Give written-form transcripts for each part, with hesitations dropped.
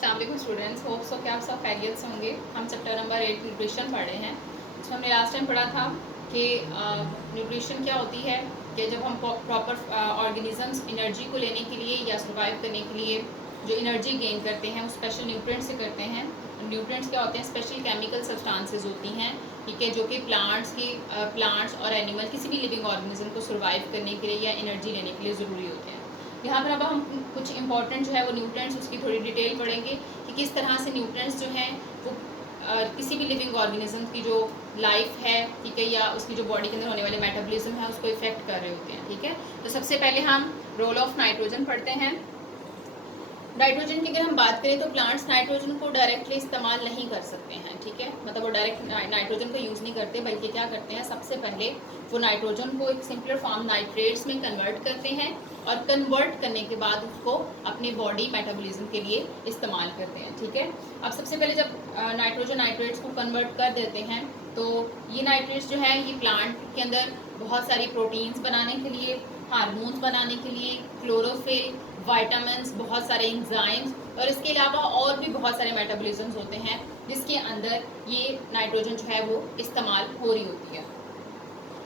अस्सलाम वालेकुम students, hope so कि आप सब खैरियत से होंगे। हम चैप्टर नंबर 8 न्यूट्रिशन पढ़े हैं। इसमें हमने लास्ट टाइम पढ़ा था कि न्यूट्रिशन क्या होती है, कि जब हम प्रॉपर ऑर्गेनिजम्स एनर्जी को लेने के लिए या सर्वाइव करने के लिए जो एनर्जी गेन करते हैं वो स्पेशल न्यूट्रिएंट्स से करते हैं। न्यूट्रिएंट्स क्या होते हैं? स्पेशल केमिकल सब्सटेंसेस होती हैं, ठीक है, जो कि प्लांट्स और एनिमल किसी भी लिविंग ऑर्गेनिज्म को सर्वाइव करने के लिए या एनर्जी लेने के लिए ज़रूरी होते हैं। यहाँ पर अब हम कुछ इंपॉर्टेंट जो है वो न्यूट्रिएंट्स उसकी थोड़ी डिटेल पढ़ेंगे कि किस तरह से न्यूट्रिएंट्स जो हैं वो किसी भी लिविंग ऑर्गेनिज्म की जो लाइफ है, ठीक है, या उसकी जो बॉडी के अंदर होने वाले मेटाबॉलिज्म है उसको इफेक्ट कर रहे होते हैं। ठीक है, तो सबसे पहले हम रोल ऑफ नाइट्रोजन पढ़ते हैं। नाइट्रोजन की अगर हम बात करें तो प्लांट्स नाइट्रोजन को डायरेक्टली इस्तेमाल नहीं कर सकते हैं, ठीक है, मतलब वो डायरेक्ट नाइट्रोजन को यूज़ नहीं करते, बल्कि क्या करते हैं, सबसे पहले वो नाइट्रोजन को एक सिंपलर फॉर्म नाइट्रेट्स में कन्वर्ट करते हैं और कन्वर्ट करने के बाद उसको अपने बॉडी मेटाबॉलिज्म के लिए इस्तेमाल करते हैं। ठीक है, अब सबसे पहले जब नाइट्रोजन नाइट्रेट्स को कन्वर्ट कर देते हैं तो ये नाइट्रेट्स जो है ये प्लांट के अंदर बहुत सारी प्रोटीन्स बनाने के लिए, हार्मोन्स बनाने के लिए, क्लोरोफिल, विटामिन्स, बहुत सारे एंजाइम्स और इसके अलावा और भी बहुत सारे मेटाबॉलिज्म्स होते हैं जिसके अंदर ये नाइट्रोजन जो है वो इस्तेमाल हो रही होती है।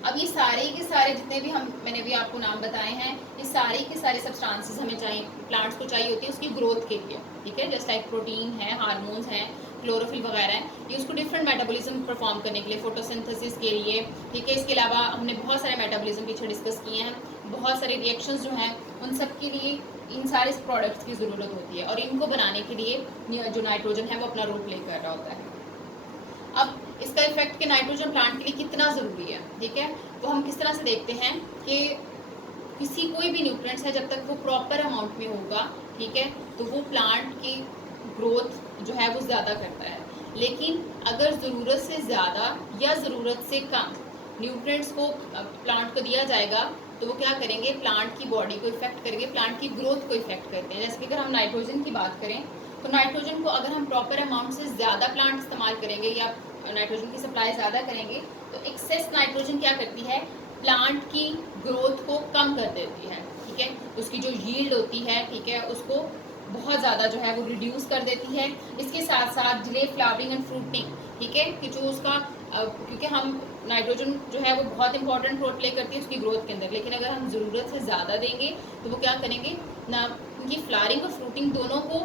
अब ये सारे के सारे जितने भी मैंने भी आपको नाम बताए हैं, ये सारे के सारे सब्सटेंसेस हमें चाहिए, प्लांट्स को चाहिए होती है उसकी ग्रोथ के लिए। ठीक है, जस्ट लाइक प्रोटीन है, हार्मोन्स हैं, क्लोरोफिल वगैरह है, ये उसको डिफरेंट मेटाबॉलिज्म परफॉर्म करने के लिए, फोटोसिंथेसिस के लिए। ठीक है, इसके अलावा हमने बहुत सारे मेटाबॉलिज्म पीछे डिस्कस किए हैं, बहुत सारे रिएक्शंस जो हैं उन सब के लिए इन सारे प्रोडक्ट्स की ज़रूरत होती है और इनको बनाने के लिए जो नाइट्रोजन है वो अपना रोल प्ले कर रहा होता है। अब इसका इफेक्ट कि नाइट्रोजन प्लांट के लिए कितना ज़रूरी है, ठीक है, वो हम किस तरह से देखते हैं कि किसी कोई भी न्यूट्रिएंट्स है जब तक वो प्रॉपर अमाउंट में होगा, ठीक है, तो वो प्लांट की ग्रोथ जो है वो ज़्यादा करता है। लेकिन अगर ज़रूरत से ज़्यादा या ज़रूरत से कम न्यूट्रिएंट्स को प्लांट को दिया जाएगा तो वो क्या करेंगे, प्लांट की बॉडी को इफेक्ट करेंगे, प्लांट की ग्रोथ को इफेक्ट करते हैं। जैसे कि अगर हम नाइट्रोजन की बात करें तो नाइट्रोजन को अगर हम प्रॉपर अमाउंट से ज़्यादा प्लांट इस्तेमाल करेंगे या नाइट्रोजन की सप्लाई ज़्यादा करेंगे तो एक्सेस नाइट्रोजन क्या करती है, प्लांट की ग्रोथ को कम कर देती है। ठीक है, उसकी जो यील्ड होती है, ठीक है, उसको बहुत ज़्यादा जो है वो रिड्यूस कर देती है। इसके साथ साथ डिले फ्लावरिंग एंड फ्रूटिंग, ठीक है, कि जो उसका क्योंकि हम नाइट्रोजन जो है वो बहुत इंपॉर्टेंट रोल प्ले करती है उसकी ग्रोथ के अंदर, लेकिन अगर हम ज़रूरत से ज़्यादा देंगे तो वो क्या करेंगे ना, उनकी फ्लावरिंग और फ्रूटिंग दोनों को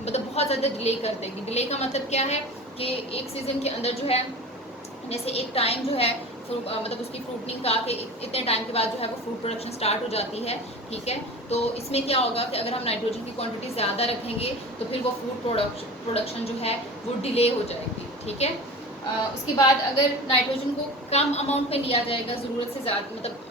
मतलब बहुत ज़्यादा डिले कर देगी। डिले का मतलब क्या है कि एक सीज़न के अंदर जो है, जैसे एक टाइम जो है मतलब उसकी फ्रूटिंग का कि इतने टाइम के बाद जो है वो फ्रूट प्रोडक्शन स्टार्ट हो जाती है। ठीक है, तो इसमें क्या होगा कि अगर हम नाइट्रोजन की क्वांटिटी ज़्यादा रखेंगे तो फिर वो फ्रूट प्रोडक्शन जो है वो डिले हो जाएगी। ठीक है, उसके बाद अगर नाइट्रोजन को कम अमाउंट में लिया जाएगा, ज़रूरत से ज़्यादा मतलब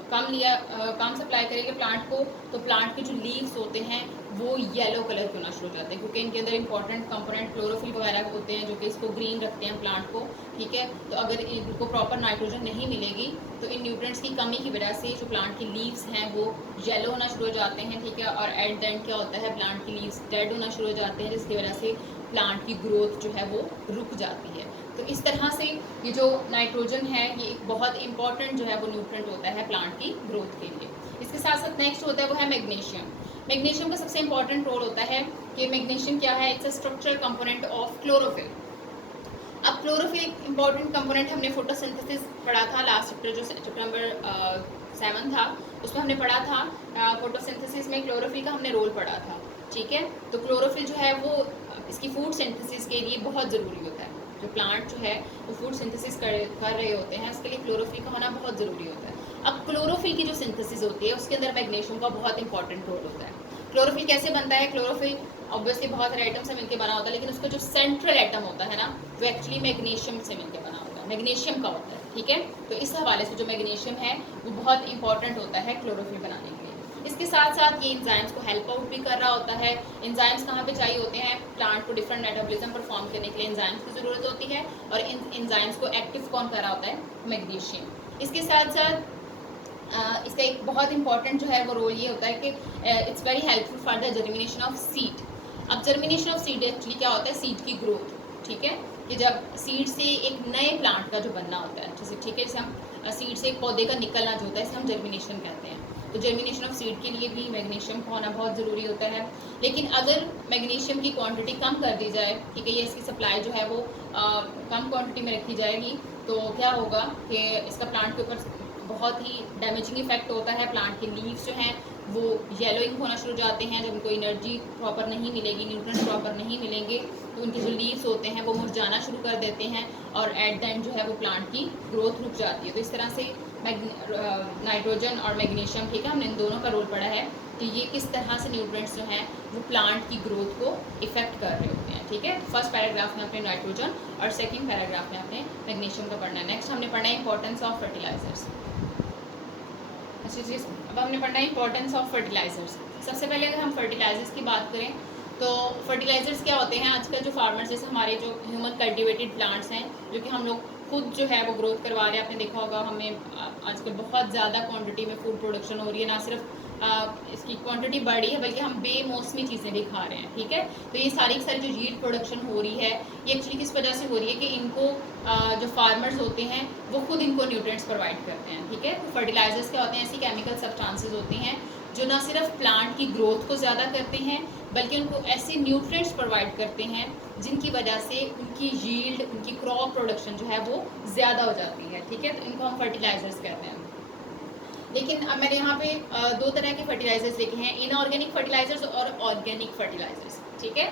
कम सप्लाई करेंगे प्लांट को, तो प्लांट के जो लीव्स होते हैं वो येलो कलर के होना शुरू हो जाते हैं, क्योंकि इनके अंदर इंपॉर्टेंट कंपोनेंट क्लोरोफिल वगैरह होते हैं जो कि इसको ग्रीन रखते हैं प्लांट को। ठीक है, तो अगर इनको प्रॉपर नाइट्रोजन नहीं मिलेगी तो इन न्यूट्रिएंट्स की कमी की वजह से जो प्लांट के लीव्स हैं वो येलो होना शुरू हो जाते हैं। ठीक है, और एट द एंड क्या होता है, प्लांट की लीव्स डेड होना शुरू हो जाते हैं, जिसकी वजह से प्लांट की ग्रोथ जो है वो रुक जाती है। तो इस तरह से ये जो नाइट्रोजन है ये एक बहुत इंपॉर्टेंट जो है वो न्यूट्रिएंट होता है प्लांट की ग्रोथ के लिए। इसके साथ साथ नेक्स्ट होता है वो है मैग्नीशियम। मैग्नीशियम का सबसे इंपॉर्टेंट रोल होता है कि मैग्नीशियम क्या है, it's a structural component of chlorophyll. अब क्लोरोफिल एक इंपॉर्टेंट कंपोनेंट हमने फोटोसिंथेसिस पढ़ा था लास्ट चैप्टर, जो चैप्टर नंबर 7 था, उसमें हमने पढ़ा था फोटोसिंथेसिस में क्लोरोफिल का हमने रोल पढ़ा था। ठीक है, तो क्लोरोफिल जो है वो इसकी फूड सिंथेसिस के लिए बहुत ज़रूरी होता है। जो प्लांट जो है वो फूड सिंथेसिस कर रहे होते हैं, उसके लिए क्लोरोफिल का होना बहुत ज़रूरी होता है। अब क्लोरोफिल की जो सिंथेसिस होती है उसके अंदर मैग्नीशियम का बहुत इंपॉर्टेंट रोल होता है। क्लोरोफिल कैसे बनता है, क्लोरोफिल ऑब्वियसली बहुत सारे आइटम से मिलकर बना होता है, लेकिन उसका जो सेंट्रल आइटम होता है ना वो एक्चुअली मैग्नीशियम से मिलकर बना होता है, मैग्नीशियम का होता है। ठीक है, तो इस हवाले से जो मैग्नीशियम है वो बहुत इंपॉर्टेंट होता है क्लोरोफिल बनाने के लिए। इसके साथ साथ ये एंजाइम्स को हेल्प आउट भी कर रहा होता है। एंजाइम्स कहाँ पे चाहिए होते हैं, प्लांट को डिफरेंट मेटाबॉलिज्म परफॉर्म करने के लिए एंजाइम्स की ज़रूरत होती है, और इन एंजाइम्स को एक्टिव कौन कर रहा होता है, मैग्नीशियम। इसके साथ साथ इसका एक बहुत इंपॉर्टेंट जो है वो रोल ये होता है कि it's very helpful for the germination of seed. अब जर्मिनेशन ऑफ सीड एक्चुअली क्या होता है, सीड की ग्रोथ। ठीक है, कि जब सीड से एक नए प्लांट का जो बनना होता है, जैसे ठीक है, जैसे हम सीड से एक पौधे का निकलना जो होता है इसे हम जर्मिनेशन कहते हैं। तो जर्मिनेशन ऑफ सीड के लिए भी मैग्नीशियम का होना बहुत ज़रूरी होता है। लेकिन अगर मैग्नीशियम की क्वांटिटी कम कर दी जाए, ठीक है, ये इसकी सप्लाई जो है वो कम क्वांटिटी में रखी जाएगी, तो क्या होगा कि इसका प्लांट के ऊपर बहुत ही डैमेजिंग इफेक्ट होता है। प्लांट के लीव्स जो हैं वो येलोइंग होना शुरू हो जाते हैं। जब उनको एनर्जी प्रॉपर नहीं मिलेगी, न्यूट्रिएंट्स प्रॉपर नहीं मिलेंगे, तो उनके जो लीव्स होते हैं वो मुरझाना शुरू कर देते हैं और एट द एंड जो है वो प्लांट की ग्रोथ रुक जाती है। तो इस तरह से नाइट्रोजन और मैग्नीशियम, ठीक है, हमने इन दोनों का रोल पढ़ा है कि ये किस तरह से न्यूट्रिएंट्स जो हैं वो प्लांट की ग्रोथ को इफेक्ट कर रहे होते हैं, ठीक है। फर्स्ट पैराग्राफ में अपने नाइट्रोजन और सेकंड पैराग्राफ में अपने मैग्नीशियम का पढ़ना है। नेक्स्ट हमने पढ़ना है इंपॉर्टेंस ऑफ फर्टिलाइजर्स। अच्छा जी, अब हमने पढ़ना है इंपॉर्टेंस ऑफ फर्टिलाइजर्स। सबसे पहले अगर हम फर्टिलाइजर्स की बात करें तो फर्टिलाइजर्स क्या होते हैं? आजकल जो फार्मर्स, जैसे हमारे जो ह्यूमन कल्टिवेटेड प्लांट्स हैं जो कि हम लोग खुद जो है वो ग्रोथ करवा रहे हैं, आपने देखा होगा हमें आजकल बहुत ज़्यादा क्वांटिटी में फूड प्रोडक्शन हो रही है। ना सिर्फ इसकी क्वांटिटी बढ़ रही है बल्कि हम बेमौसमी चीज़ें भी खा रहे हैं, ठीक है। तो ये सारी की सारी जो यील्ड प्रोडक्शन हो रही है ये एक्चुअली किस वजह से हो रही है कि इनको जो फार्मर्स होते हैं वो खुद इनको न्यूट्रिएंट्स प्रोवाइड करते हैं, ठीक है। तो फर्टिलाइजर्स क्या होते हैं? ऐसी केमिकल सब्सटेंसेस होती हैं जो ना सिर्फ प्लांट की ग्रोथ को ज़्यादा करते हैं बल्कि उनको ऐसे न्यूट्रिएंट्स प्रोवाइड करते हैं जिनकी वजह से उनकी यील्ड, उनकी क्रॉप प्रोडक्शन जो है वो ज़्यादा हो जाती है, ठीक है। तो इनको हम फर्टिलाइजर्स कहते हैं। लेकिन अब मैंने यहाँ पे दो तरह के फर्टिलाइजर्स लिखे हैं, इनऑर्गेनिक फर्टिलाइजर्स और ऑर्गेनिक फर्टिलाइजर्स, ठीक है।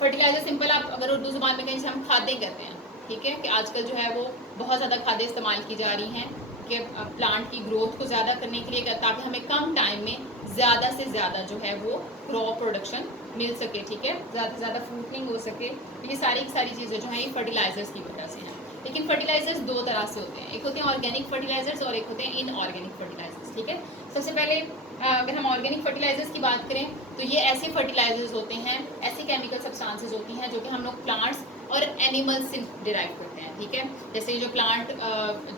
फर्टिलाइजर सिंपल आप अगर उर्दू ज़ुबान में कहीं से हम खादें कहते हैं, ठीक है, कि आजकल जो है वो बहुत ज़्यादा खादें इस्तेमाल की जा रही हैं कि प्लांट की ग्रोथ को ज़्यादा करने के लिए, ताकि हमें कम टाइम में ज़्यादा से ज़्यादा जो है वो क्रॉप प्रोडक्शन मिल सके, ठीक है, ज़्यादा से ज़्यादा फ्रूटनिंग हो सके। तो ये सारी की सारी चीज़ें जो हैं ये फर्टिलाइजर्स की वजह से हैं। लेकिन फर्टिलाइजर्स दो तरह से होते हैं, एक होते हैं ऑर्गेनिक फर्टिलाइजर्स और एक होते हैं इनऑर्गेनिक फर्टिलाइजर्स, ठीक है। सबसे पहले अगर हम ऑर्गेनिक फर्टिलाइजर्स की बात करें तो ये ऐसे फर्टिलाइजर्स होते हैं, ऐसी केमिकल सब्सटेंसेस होती हैं जो कि हम लोग प्लांट्स और एनिमल्स से डिराइव करते हैं, ठीक है। जैसे ये जो प्लांट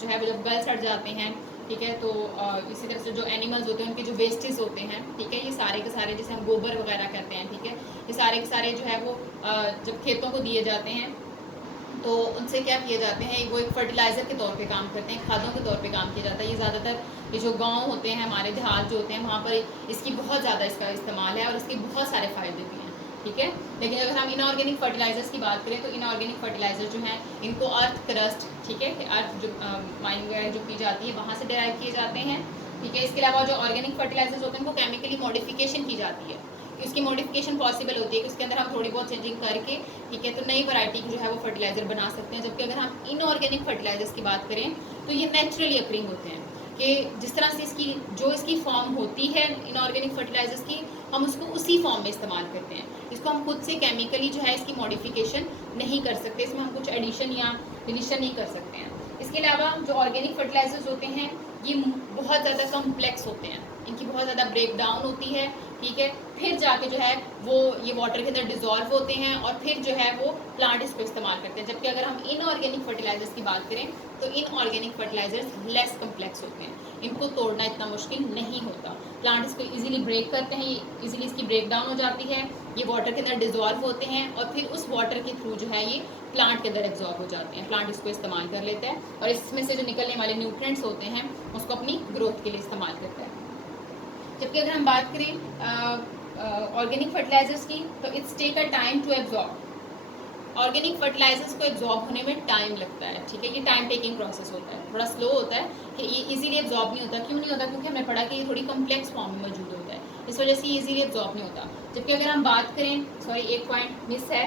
जो है वो जब गल सड़ जाते हैं, ठीक है, तो इसी तरह से जो एनिमल्स होते हैं उनके जो वेस्टेज होते हैं, ठीक है, ये सारे के सारे जिसे हम गोबर वगैरह कहते हैं, ठीक है, ये सारे के सारे जो है वो जब खेतों को दिए जाते हैं तो उनसे क्या किए जाते हैं, वो एक फर्टिलाइज़र के तौर पे काम करते हैं, खादों के तौर पे काम किया जाता है। ये ज़्यादातर ये जो गांव होते हैं, हमारे देहात जो होते हैं, वहाँ पर इसकी बहुत ज़्यादा इसका इस्तेमाल है और इसके बहुत सारे फ़ायदे भी हैं, ठीक है। लेकिन अगर हम इनऑर्गेनिक फर्टिलाइज़र्स की बात करें तो इनऑर्गेनिक फर्टिलाइज़र जो हैं इनको अर्थ क्रस्ट, ठीक है, अर्थ जो माइनिंग वगैरह जो की जाती है वहाँ से डिराइव किए जाते हैं, ठीक है। इसके अलावा जो ऑर्गेनिक फर्टिलाइजर्स होते हैं उनको केमिकली मॉडिफिकेशन की जाती है, कि उसकी मॉडिफिकेशन पॉसिबल होती है कि उसके अंदर हम थोड़ी बहुत चेंजिंग करके, ठीक है, तो नई वैरायटी की जो है वो फर्टिलाइज़र बना सकते हैं। जबकि अगर हम इनऑर्गेनिक फर्टिलाइजर्स की बात करें तो ये नेचुरली अक्रिंग होते हैं, कि जिस तरह से इसकी फॉर्म होती है इनऑर्गेनिक फर्टिलाइजर्स की, हम उसको उसी फॉर्म में इस्तेमाल करते हैं। इसको हम खुद से केमिकली जो है इसकी मॉडिफिकेशन नहीं कर सकते, इसमें हम कुछ एडिशन या डिलीशन नहीं कर सकते हैं। इसके अलावा जो ऑर्गेनिक फर्टिलाइजर्स होते हैं ये बहुत ज़्यादा कम्प्लेक्स होते हैं, इनकी बहुत ज़्यादा ब्रेक डाउन होती है, ठीक है, फिर जाके जो है वो ये वाटर के अंदर डिज़ोल्व होते हैं और फिर जो है वो प्लांट इसको इस्तेमाल करते हैं। जबकि अगर हम इनऑर्गेनिक फर्टिलाइजर्स की बात करें तो इनऑर्गेनिक फर्टिलाइजर्स लेस कम्प्लेक्स होते हैं, इनको तोड़ना इतना मुश्किल नहीं होता। प्लांट इसको इजीली ब्रेक करते हैं, इजीली इसकी ब्रेक डाउन हो जाती है, ये वाटर के अंदर डिज़ोल्व होते हैं और फिर उस वाटर के थ्रू जो है ये प्लांट के अंदर एब्जॉर्ब हो जाते हैं, प्लांट इसको इस्तेमाल कर लेता है और इसमें से जो निकलने वाले न्यूट्रिएंट्स होते हैं उसको अपनी ग्रोथ के लिए इस्तेमाल करता है। जबकि अगर हम बात करें ऑर्गेनिक फर्टिलाइजर्स की तो it's take a time to absorb. Organic fertilisers को एब्जॉर्ब होने में टाइम लगता है, ठीक है, ये टाइम टेकिंग प्रोसेस होता है, थोड़ा स्लो होता है कि ये इजीली एब्जॉर्ब नहीं होता। क्यों नहीं होता? क्योंकि हमने पढ़ा कि ये थोड़ी कम्प्लेक्स फॉर्म में मौजूद होता है, इस वजह से ये इजीली एब्जॉर्ब नहीं होता। जबकि अगर हम बात करें, सॉरी एक पॉइंट मिस है,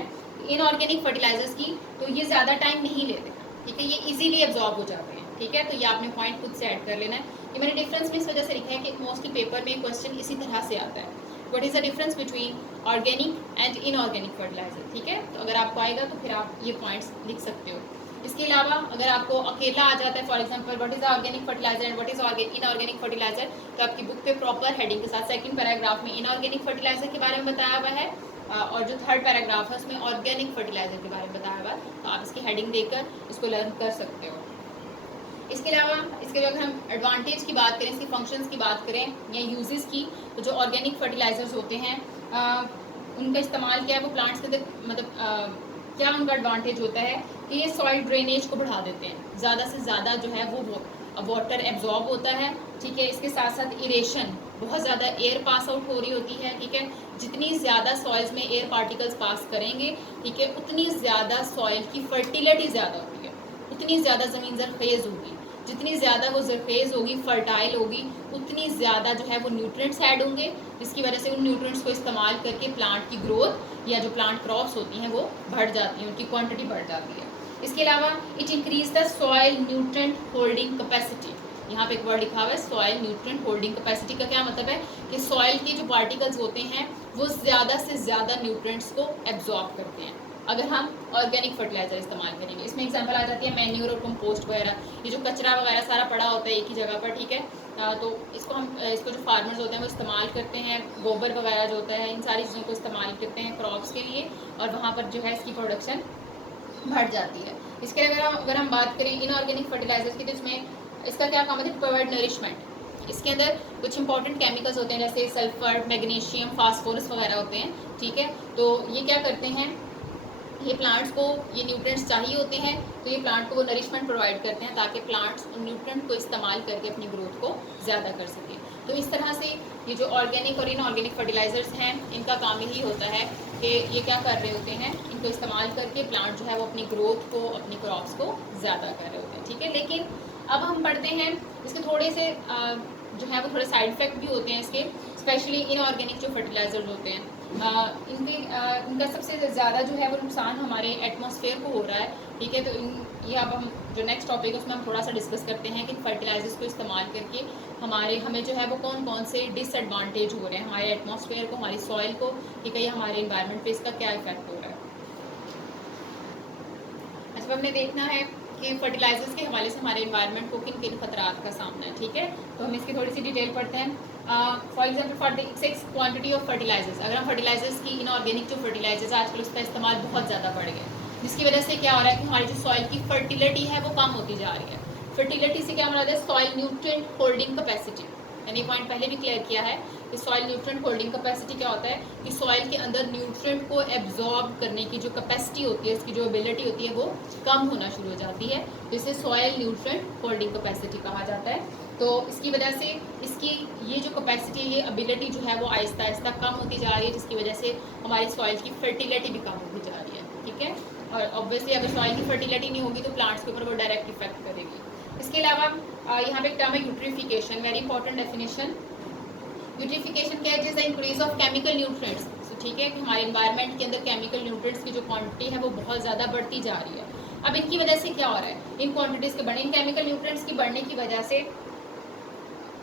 इनऑर्गेनिक फर्टिलाइजर्स की तो ये ज़्यादा टाइम नहीं लेते, ठीक है, ये इजीली एब्जॉर्ब हो जाते हैं, ठीक है। तो ये आपने पॉइंट खुद से ऐड कर लेना है। ये मैंने डिफरेंस में इस वजह से लिखा है कि मोस्टली पेपर में क्वेश्चन इसी तरह से आता है, what is the difference between organic and inorganic fertiliser, ठीक है। तो अगर आपको आएगा तो फिर आप ये पॉइंट्स लिख सकते हो। इसके अलावा अगर आपको अकेला आ जाता है, for example what is the organic fertiliser and what is inorganic fertiliser, तो आपकी बुक पे प्रॉपर हेडिंग के साथ सेकंड पैराग्राफ में इनऑर्गेनिक फर्टिलाइजर के बारे में बताया हुआ है और जो थर्ड पैराग्राफ है उसमें ऑर्गेनिक फर्टिलाइजर के बारे में बताया हुआ है, तो आप इसकी हेडिंग देकर इसको लर्न कर सकते हो। इसके अलावा अगर हम एडवांटेज की बात करें, इसके फंक्शंस की बात करें या यूजेस की, तो जो ऑर्गेनिक फर्टिलाइजर्स होते हैं उनका इस्तेमाल क्या है, वो प्लांट्स के अंदर मतलब क्या उनका एडवांटेज होता है कि ये सॉइल ड्रेनेज को बढ़ा देते हैं, ज़्यादा से ज़्यादा जो है वो वाटर एब्जॉर्ब होता है, ठीक है। इसके साथ साथ इरेशन, बहुत ज़्यादा एयर पास आउट हो रही होती है, ठीक है। जितनी ज़्यादा सॉइल्स में एयर पार्टिकल्स पास करेंगे, ठीक है, उतनी ज़्यादा सॉइल की फर्टिलिटी ज़्यादा होती है, उतनी ज़्यादा ज़मीन ज़रखेज़ होगी। जितनी ज़्यादा वो ज़रखेज़ होगी, फर्टाइल होगी, उतनी ज़्यादा जो है वो न्यूट्रिएंट्स ऐड होंगे, जिसकी वजह से उन न्यूट्रिएंट्स को इस्तेमाल करके प्लांट की ग्रोथ या जो प्लांट क्रॉप्स होती हैं वो बढ़ जाती हैं, उनकी क्वांटिटी बढ़ जाती है। इसके अलावा it increase the soil nutrient holding capacity. यहाँ पे एक वर्ड लिखा हुआ है सॉइल न्यूट्रिएंट होल्डिंग कैपेसिटी का क्या मतलब है कि सॉइल के जो पार्टिकल्स होते हैं वो ज़्यादा से ज़्यादा न्यूट्रिएंट्स को एब्जॉर्ब करते हैं अगर हम ऑर्गेनिक फर्टिलाइजर इस्तेमाल करेंगे। इसमें एग्जांपल आ जाती है मैन्यूर और कंपोस्ट वगैरह, ये जो कचरा वगैरह सारा पड़ा होता है एक ही जगह पर, ठीक है। तो इसको जो फार्मर्स होते हैं वो इस्तेमाल करते हैं, गोबर वगैरह जो होता है इन सारी चीज़ों को इस्तेमाल करते हैं क्रॉप्स के लिए, और वहाँ पर जो है इसकी प्रोडक्शन बढ़ जाती है। इसके अगर हम बात करें इनऑर्गेनिक फर्टिलाइजर्स की, तो इसमें इसका क्या काम है, प्रोवाइड नरिशमेंट। इसके अंदर कुछ इंपॉर्टेंट केमिकल्स होते हैं जैसे सल्फर, मैग्नीशियम, फास्फोरस वगैरह होते हैं, ठीक है। तो ये क्या करते हैं, ये प्लांट्स को ये न्यूट्रिएंट्स चाहिए होते हैं, तो ये प्लांट को वो नरिशमेंट प्रोवाइड करते हैं ताकि प्लांट्स उन न्यूट्रिएंट को इस्तेमाल करके अपनी ग्रोथ को ज़्यादा कर सकें। तो इस तरह से ये जो ऑर्गेनिक और इनऑर्गेनिक फर्टिलाइजर्स हैं इनका काम यही होता है कि ये क्या कर रहे होते हैं, इनको इस्तेमाल करके प्लांट जो है वो अपनी ग्रोथ को, अपनी क्रॉप्स को ज़्यादा कर रहे होते हैं, ठीक है। लेकिन अब हम पढ़ते हैं इसके थोड़े से जो है वो थोड़े साइड इफ़ेक्ट भी होते हैं इसके, स्पेशली इनऑर्गेनिक जो फर्टिलाइजर्स होते हैं इनका सबसे ज़्यादा जो है वो नुकसान हमारे एटमॉस्फेयर को हो रहा है, ठीक है। तो ये अब हम जो नेक्स्ट टॉपिक है उसमें हम थोड़ा सा डिस्कस करते हैं कि फर्टिलाइजर्स को इस्तेमाल करके हमें जो है वो कौन कौन से डिसएडवांटेज हो रहे हैं हमारे एटमॉस्फेयर को, हमारी सॉइल को, ठीक है, या हमारे इन्वायरमेंट पे इसका क्या इफेक्ट हो रहा है। अच्छा, हमने देखना है कि फर्टिलाइजर्स के हवाले से हमारे इन्वायरमेंट को किन किन खतरात का सामना है, ठीक है। तो हम इसकी थोड़ी सी डिटेल पढ़ते हैं। For example for the excess quantity of fertilisers, अगर हम फर्टिलाइजर्स की इनऑर्गेनिक जो फर्टिलाइजर्स आजकल उसका इस्तेमाल बहुत ज़्यादा बढ़ गया, जिसकी वजह से क्या हो रहा है कि हमारी जो सॉइल की फर्टिलिटी है वो कम होती जा रही है। फर्टिलिटी से क्या मुराद है, सॉइल न्यूट्रिएंट होल्डिंग कैपेसिटी। मैंने ये पॉइंट पहले भी क्लियर किया है कि सॉइल न्यूट्रिएंट होल्डिंग कैपेसिटी क्या होता है कि सॉइल के अंदर न्यूट्रिएंट को एब्जॉर्ब करने की जो कैपेसिटी होती है, इसकी जो एबिलिटी होती है वो कम होना शुरू हो जाती है, तो इसे सॉइल न्यूट्रिएंट होल्डिंग कैपेसिटी कहा जाता है। तो इसकी वजह से इसकी ये जो कैपेसिटी, ये एबिलिटी जो है वो आहिस्ता आहिस्ता कम होती जा रही है, जिसकी वजह से हमारी सॉइल की फर्टिलिटी भी कम होती जा रही है, ठीक है। और ऑब्वियसली अगर सॉइल की फर्टिलिटी नहीं होगी तो प्लांट्स के ऊपर वो डायरेक्ट इफेक्ट करेगी। इसके अलावा यहाँ पे एक टर्म है eutrophication, very important definition. Eutrophication क्या है, the increase of chemical nutrients, ठीक है, कि हमारे इन्वायरमेंट के अंदर केमिकल न्यूट्रिएंट्स की जो क्वांटिटी है वो बहुत ज़्यादा बढ़ती जा रही है। अब इनकी वजह से क्या हो रहा है, इन क्वांटिटीज़ के बढ़ने, इन केमिकल न्यूट्रिएंट्स की बढ़ने की वजह से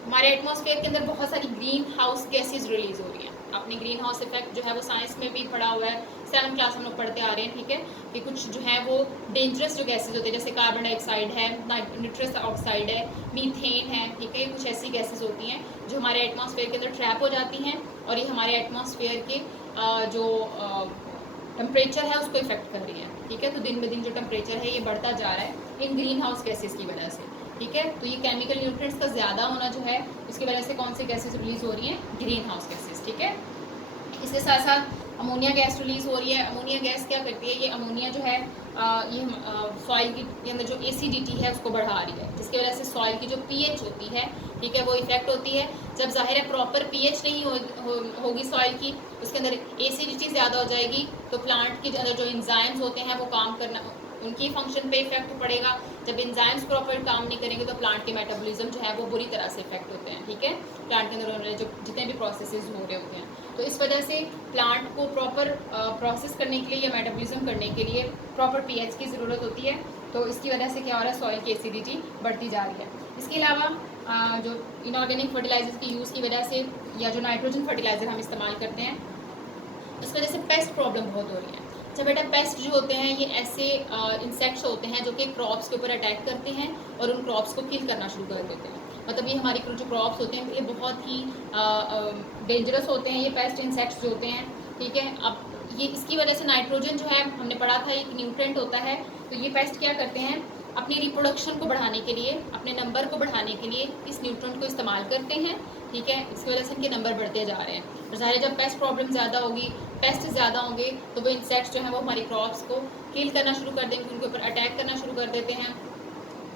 हमारे एटमॉस्फेयर के अंदर बहुत सारी ग्रीन हाउस गैसेज रिलीज हो रही हैं। आपने ग्रीन हाउस इफेक्ट जो है वो साइंस में भी पढ़ा हुआ है, 7th क्लास में लोग पढ़ते आ रहे हैं, ठीक है, कि कुछ जो है वो डेंजरस जो गैसेज होते हैं जैसे कार्बन डाइऑक्साइड है, नाइट्रस ऑक्साइड है, मीथेन है, ठीक है, कुछ ऐसी गैसेज होती हैं जो हमारे एटमॉस्फेयर के अंदर ट्रैप हो जाती हैं और ये हमारे एटमॉस्फेयर के जो टेम्परेचर है उसको इफेक्ट कर रही है, ठीक है। तो दिन ब दिन जो टेम्परेचर है ये बढ़ता जा रहा है इन ग्रीन हाउस गैसेज की वजह से, ठीक है। तो ये केमिकल न्यूट्रिएंट्स का ज़्यादा होना जो है इसकी वजह से कौन सी गैसेज रिलीज़ हो रही हैं, ग्रीन हाउस गैसेज, ठीक है। इसके साथ साथ अमोनिया गैस रिलीज़ हो रही है। अमोनिया गैस क्या करती है, ये अमोनिया जो है ये सॉइल के अंदर जो एसिडिटी है उसको बढ़ा रही है, जिसकी वजह से सॉइल की जो पीएच होती है, ठीक है, वो इफेक्ट होती है। जब जाहिर है प्रॉपर पीएच नहीं होगी सॉइल की, उसके अंदर एसिडिटी ज़्यादा हो जाएगी, तो प्लांट के अंदर जो एंजाइम्स होते हैं वो काम करना, उनकी फंक्शन पे इफेक्ट पड़ेगा। जब एंजाइम्स प्रॉपर काम नहीं करेंगे तो प्लांट के मेटाबॉलिज्म जो है वो बुरी तरह से इफेक्ट होते हैं, ठीक है, प्लांट के अंदर होने जो जितने भी प्रोसेसेस हो रहे होते हैं। तो इस वजह से प्लांट को प्रॉपर प्रोसेस करने के लिए या मेटाबॉलिज्म करने के लिए प्रॉपर पीएच की ज़रूरत होती है। तो इसकी वजह से क्या हो रहा है, सॉइल की एसिडिटी बढ़ती जा रही है। इसके अलावा जो इनऑर्गेनिक फर्टिलाइजर्स की यूज़ की वजह से या जो नाइट्रोजन फर्टिलाइज़र हम इस्तेमाल करते हैं इस वजह से पेस्ट प्रॉब्लम बहुत हो रही है। अच्छा बेटा, पेस्ट जो होते हैं ये ऐसे इंसेक्ट्स होते हैं जो कि क्रॉप्स के ऊपर अटैक करते हैं और उन क्रॉप्स को किल करना शुरू कर देते हैं। मतलब ये हमारी जो क्रॉप्स होते हैं इनके लिए बहुत ही डेंजरस होते हैं ये पेस्ट इंसेक्ट्स जो होते हैं, ठीक है। अब ये इसकी वजह से नाइट्रोजन जो है हमने पढ़ा था एक न्यूट्रिएंट होता है, तो ये पेस्ट क्या करते हैं अपनी रिप्रोडक्शन को बढ़ाने के लिए, अपने नंबर को बढ़ाने के लिए इस न्यूट्रिएंट को इस्तेमाल करते हैं, ठीक है। इसकी वजह से इनके नंबर बढ़ते जा रहे हैं। और ज़ाहिर जब पेस्ट प्रॉब्लम ज़्यादा होगी, पेस्ट ज़्यादा होंगे तो वो इंसेक्ट्स जो हैं वो हमारी क्रॉप्स को किल करना शुरू कर देंगे, उनके ऊपर अटैक करना शुरू कर देते हैं।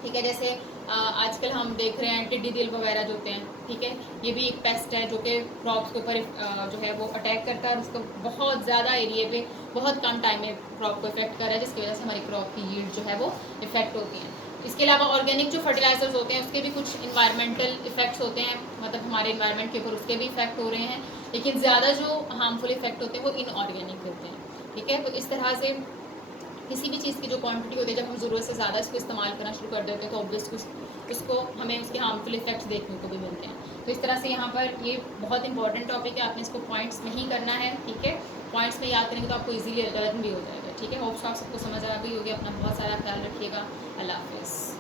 ठीक है। जैसे आजकल हम देख रहे हैं टिड्डी दिल वगैरह जो होते हैं, ठीक है, ये भी एक पेस्ट है जो कि क्रॉप्स के ऊपर जो है वो अटैक करता है और उसको बहुत ज़्यादा एरिए पे बहुत कम टाइम में क्रॉप को इफेक्ट कर रहा है, जिसकी वजह से हमारी क्रॉप की यील्ड जो है वो इफेक्ट होती है। इसके अलावा ऑर्गेनिक जो फर्टिलाइजर्स होते हैं उसके भी कुछ इन्वायरमेंटल इफेक्ट्स होते हैं, मतलब हमारे इन्वायरमेंट के ऊपर उसके भी इफेक्ट हो रहे हैं, लेकिन ज़्यादा जो हार्मफुल इफेक्ट होते हैं वो इनऑर्गेनिक होते हैं, ठीक है। तो इस तरह से किसी भी चीज़ की जो क्वांटिटी होती है, जब हम ज़रूरत से ज़्यादा इसको इस्तेमाल करना शुरू कर देते हैं तो ऑब्वियसली उसको हमें उसके हार्मफुल इफेक्ट्स देखने को भी मिलते हैं। तो इस तरह से यहाँ पर ये बहुत इंपॉर्टेंट टॉपिक है, आपने इसको पॉइंट्स में ही करना है, ठीक है। पॉइंट्स में याद करेंगे तो आपको इजीली लर्न भी हो जाएगा, ठीक है। होप्स आप सबको समझ आ गई होगी। अपना बहुत सारा ख्याल रखिएगा। अल्लाह हाफिज़।